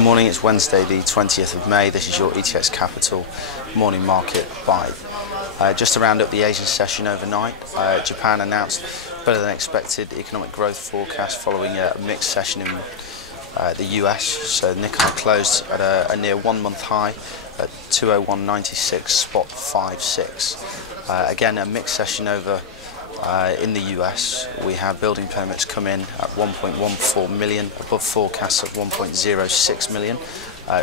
Good morning, it's Wednesday the 20th of May. This is your ETX Capital morning market buy. Just to round up the Asian session overnight, Japan announced better than expected economic growth forecast following a mixed session in the US. So Nikkei closed at a near 1 month high at 201.96 spot 56. Again, a mixed session over in the US. We have building permits come in at 1.14 million, above forecasts at 1.06 million,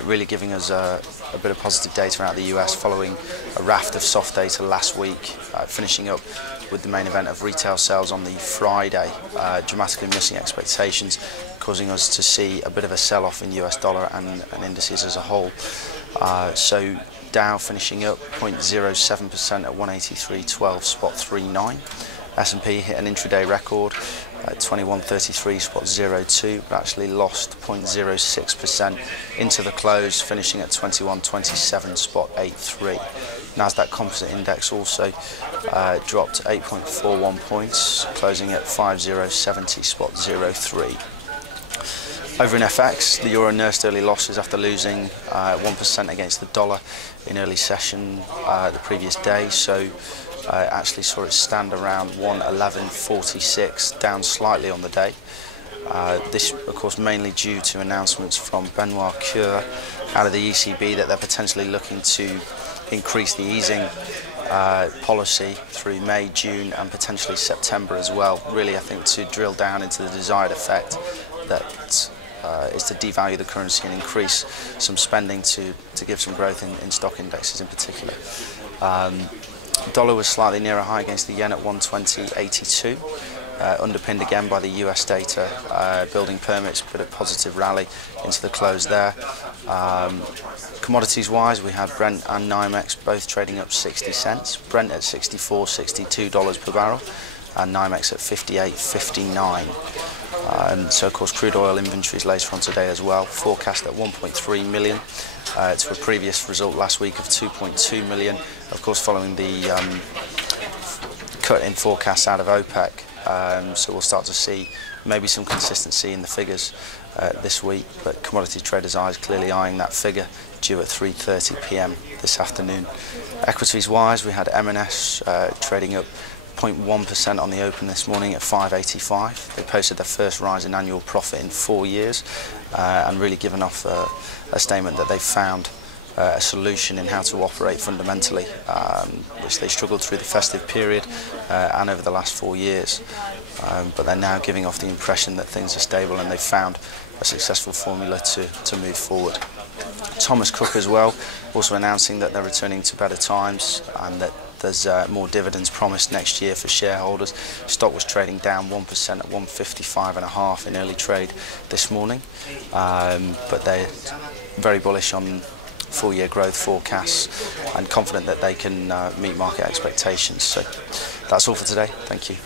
really giving us a bit of positive data out of the US following a raft of soft data last week, finishing up with the main event of retail sales on the Friday, dramatically missing expectations, causing us to see a bit of a sell-off in US dollar and indices as a whole. So Dow finishing up 0.07% at 183.12 spot 39. S&P hit an intraday record at 2133 spot 02, but actually lost 0.06% into the close, finishing at 2127 spot 83. Nasdaq Composite Index also dropped 8.41 points, closing at 5070 spot 03. Over in FX, the euro nursed early losses after losing 1% against the dollar in early session the previous day. So actually saw it stand around 111.46, down slightly on the day. This, of course, mainly due to announcements from Benoit Cœur out of the ECB that they're potentially looking to increase the easing policy through May, June and potentially September as well. Really, I think to drill down into the desired effect that is to devalue the currency and increase some spending to give some growth in stock indexes in particular. Dollar was slightly near a high against the yen at 120.82, underpinned again by the US data, building permits, but a positive rally into the close there. Commodities wise, we had Brent and NYMEX both trading up 60 cents, Brent at $64, $62 per barrel, and NYMEX at 58.59. So of course crude oil inventories later on today as well, forecast at 1.3 million. To a previous result last week of 2.2 million, of course following the cut in forecasts out of OPEC. So we'll start to see maybe some consistency in the figures this week, but commodity traders' eyes clearly eyeing that figure due at 3:30 p.m. this afternoon. Equities wise, we had M&S trading up 0.1% on the open this morning at 585. They posted their first rise in annual profit in 4 years and really given off a statement that they found a solution in how to operate fundamentally, which they struggled through the festive period and over the last 4 years. But they're now giving off the impression that things are stable and they've found a successful formula to move forward. Thomas Cook as well, also announcing that they're returning to better times and that there's more dividends promised next year for shareholders. Stock was trading down 1% at 155.5 in early trade this morning, but they're very bullish on full-year growth forecasts and confident that they can meet market expectations. So that's all for today. Thank you.